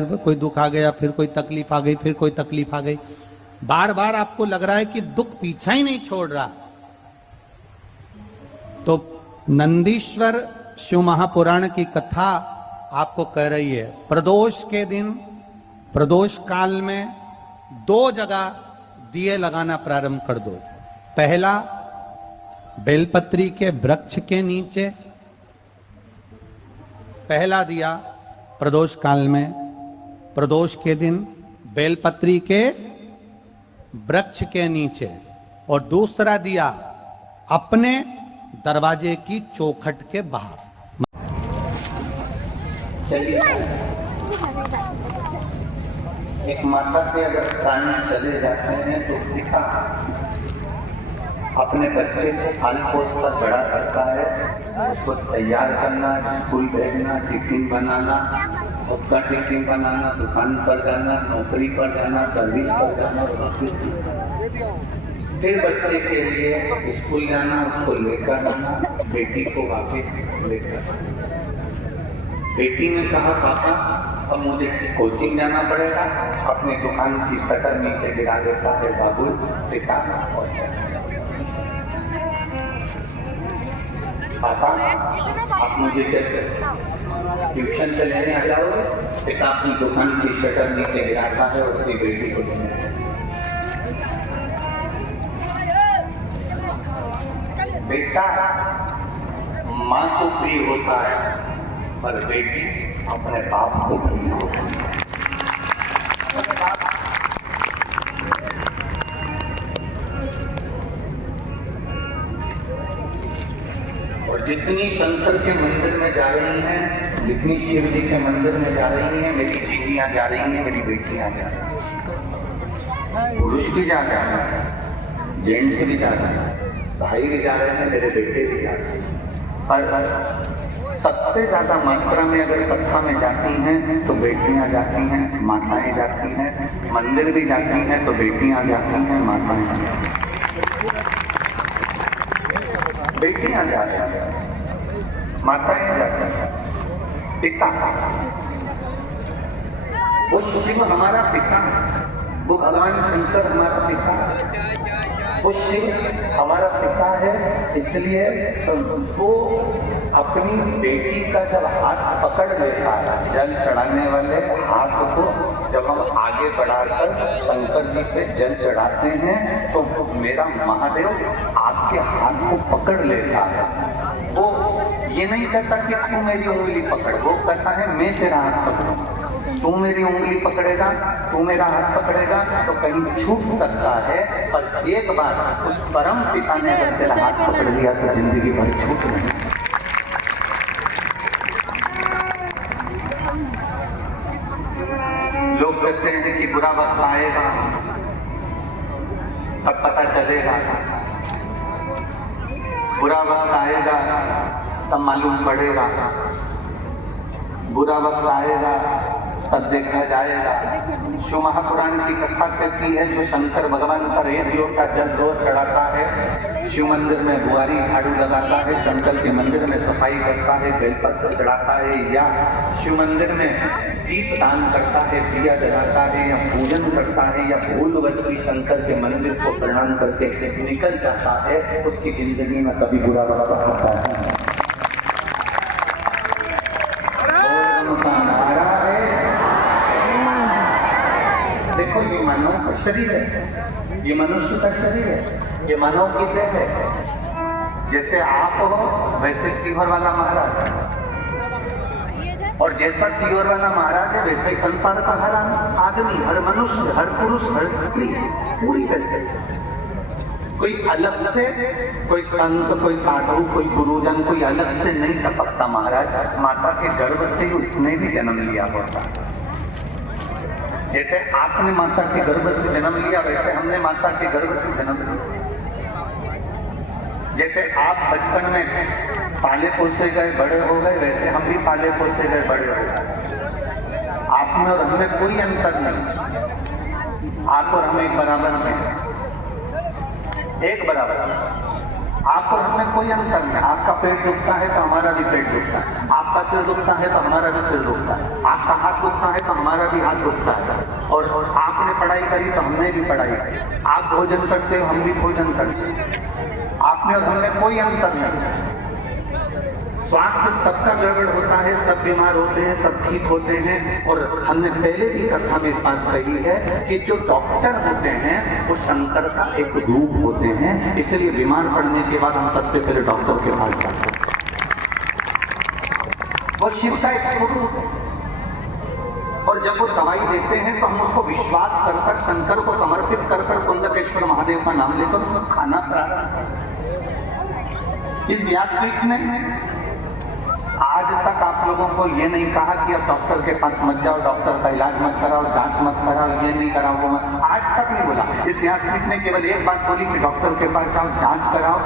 फिर कोई दुख आ गया, फिर कोई तकलीफ आ गई, फिर कोई तकलीफ आ गई, बार बार आपको लग रहा है कि दुख पीछा ही नहीं छोड़ रहा, तो नंदीश्वर शिव महापुराण की कथा आपको कह रही है, प्रदोष के दिन, प्रदोष काल में 2 जगह दिए लगाना प्रारंभ कर दो। पहला, बेलपत्री के वृक्ष के नीचे पहला दिया प्रदोष काल में, प्रदोष के दिन बेलपत्री के वृक्ष के नीचे, और दूसरा दिया अपने दरवाजे की चौखट के बाहर। चलिए, एक माता के अगर प्राण चले जाते हैं तो पिता अपने बच्चे को फल पोस कर बड़ा करता है, उसको तैयार करना, स्कूल भेजना, टिफिन बनाना, उसका टिफिन बनाना, दुकान पर जाना, नौकरी पर जाना, सर्विस पर जाना, फिर बच्चे के लिए स्कूल जाना, उसको लेकर आना, बेटी को वापस लेकर। बेटी ने कहा पापा अब मुझे कोचिंग जाना पड़ेगा, अपनी दुकान की शटर नीचे गिरा देता है बाबू, पिता पापा आप मुझे ट्यूशन से लेने आ जाओगे, पिता अपनी दुकान की शटर नीचे गिराता है और अपनी बेटी को लेने। बेटा माँ को प्रिय होता है पर बेटी अपने बाप को प्रिय होती है। और जितनी शंकर के मंदिर में जा रही हैं, जितनी शिव जी के मंदिर में जा रही हैं, मेरी जीजियां जा रही हैं, मेरी बेटियां जा रही हैं, पुरुष भी जा रहे हैं, जेंट्स भी जा रहे हैं, भाई भी जा रहे हैं, मेरे बेटे भी जा रहे हैं। पर सबसे ज्यादा मात्रा में अगर कथा में जाती हैं तो बेटियां जाती हैं, माताएं जाती हैं, मंदिर भी जाती हैं तो बेटियां जाती हैं, माताएं जाती हैं, बेटियां जाती हैं, माताएं जाती हैं। पिता, वो शिव हमारा पिता, वो भगवान शंकर हमारा पिता, वो शिव हमारा पिता है। इसलिए वो अपनी बेटी का जब हाथ पकड़ लेता है, जल चढ़ाने वाले हाथ को जब हम आगे बढ़ाकर शंकर जी पे जल चढ़ाते हैं तो मेरा महादेव आपके हाथ को पकड़ लेता है। वो ये नहीं कहता कि तू मेरी उंगली पकड़, वो कहता है मैं तेरा हाथ पकड़ूंगा। तू मेरी उंगली पकड़ेगा, तू मेरा हाथ पकड़ेगा तो कहीं छूट सकता है, पर एक बार उस परम पिता ने अगर तेरा हाथ पकड़ लिया तो जिंदगी भर छूट नहीं। लोग कहते हैं कि बुरा वक्त आएगा तब पता चलेगा, बुरा वक्त आएगा तब मालूम पड़ेगा, बुरा वक्त आएगा तब देखा जाएगा। शिव महापुराण की कथा कहती है, जो शंकर भगवान पर 1 लोटा जल रोज चढ़ाता है, शिव मंदिर में बुआरी झाड़ू लगाता है, शंकर के मंदिर में सफाई करता है, बेलपत्र चढ़ाता है, या शिव मंदिर में दीप दान करता है, दिया जलाता है, या पूजन करता है, या भूलवश भी शंकर के मंदिर को प्रणाम करके निकल जाता है, उसकी जिंदगी में कभी बुरा वक्त आता है। देखो ये मानव का शरीर है, ये मनुष्य का शरीर है, ये मानव की देह है। जैसे आप हो वैसे सीहोर वाला महाराज है, और जैसा सीहोर वाला महाराज है वैसे संसार का हर आदमी, हर मनुष्य, हर पुरुष, हर स्त्री पूरी वैसे। कोई अलग से, कोई संत, कोई साधु, कोई गुरुजन, कोई अलग से नहीं टपकता महाराज। माता के गर्भ से उसने भी जन्म लिया होता। जैसे आपने माता के गर्भ से जन्म लिया वैसे हमने माता के गर्भ से जन्म लिया। जैसे आप बचपन में पाले पोसे गए, बड़े हो गए, वैसे हम भी पाले पोसे गए, बड़े हो गए। आप में और हमें कोई अंतर नहीं, आप और हम एक बराबर में, एक बराबर। आप और हमें कोई अंतर नहीं। आपका पेट दुखता है तो हमारा भी पेट दुखता है, आपका सिर दुखता है तो हमारा भी सिर दुखता है, आपका हाथ दुखता है तो हमारा भी हाथ दुखता है। और आपने पढ़ाई करी तो हमने भी पढ़ाई करी, आप भोजन करते हो हम भी भोजन करते हैं, आपने और हमें कोई अंतर नहीं। स्वास्थ्य सबका गड़बड़ होता है, सब बीमार होते हैं, सब ठीक होते हैं। और हमने पहले भी कथा में बात कही है कि जो डॉक्टर होते हैं वो शंकर का एक रूप होते हैं, इसलिए बीमार पड़ने के बाद हम सबसे पहले डॉक्टर के पास जाते हैं। वो शिव का एक स्वरूप है, और जब वो दवाई देते हैं तो हम उसको विश्वास कर कर शंकर को समर्पित कर कर कुंडकेश्वर महादेव का नाम लेकर उसको खाना प्रारंभ करते। इस व्यासपीठ ने आज तक आप लोगों को ये नहीं कहा कि अब डॉक्टर के पास मत जाओ, डॉक्टर का इलाज मत कराओ, जांच मत कराओ, ये नहीं कराओ, वो मत, आज तक नहीं बोला। इस व्यासपीठ ने केवल एक बात बोली कि डॉक्टर के पास जाओ, जांच कराओ,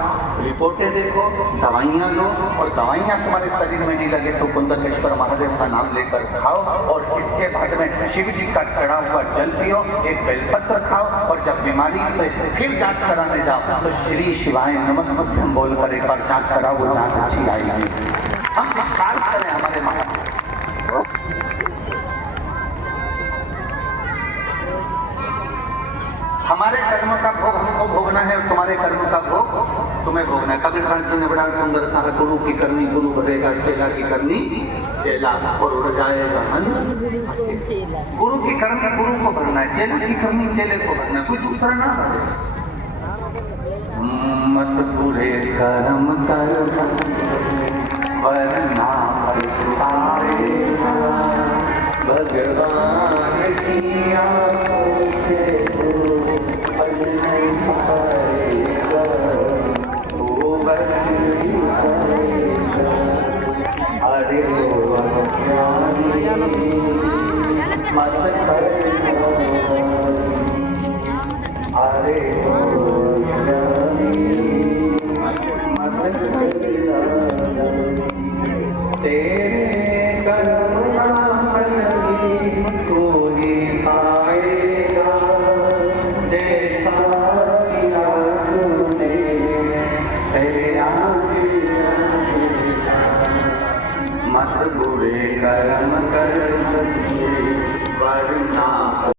रिपोर्टें देखो, दवाइयाँ लो, और दवाइयाँ तुम्हारे शरीर में नहीं लगे तो कुंडकेश्वर महादेव का नाम लेकर खाओ। और इसके बाद में शिव जी का चढ़ा हुआ जल पियो, एक बेलपत्र खाओ, और जब बीमारी से फिर जांच कराने जाओ तो श्री शिवाय नमस्तुभ्यं बोलकर एक बार जांच कराओ, वो जांच अच्छी आएगी। हम विश्वास करें हमारे महादेव। हमारे कर्म का भोग हमको भोगना है, और तुम्हारे कर्म का भोग तुम्हें भोगना है। कबीर खान जी ने बड़ा सुंदर कहा, गुरु की करनी गुरु भरेगा, चेला की करनी चेला, और उड़ जाएगा हंस। गुरु की करनी गुरु को भरना है, चेला की करनी चेले को भरना है, कोई दूसरा ना भरे। मत पूरे कर्म कर वरना पछताएगा, भगवान की आंखों से तू बच नहीं पाएगा, तू बच नहीं पाएगा। अरे ओ अज्ञानी मत कर, अरे ओ अज्ञानी मत कर, तेरे कर्म का फल ही तू ही पाएगा, जैसा किया तूने तेरे आगे। मत बुरे कर्म कर वरना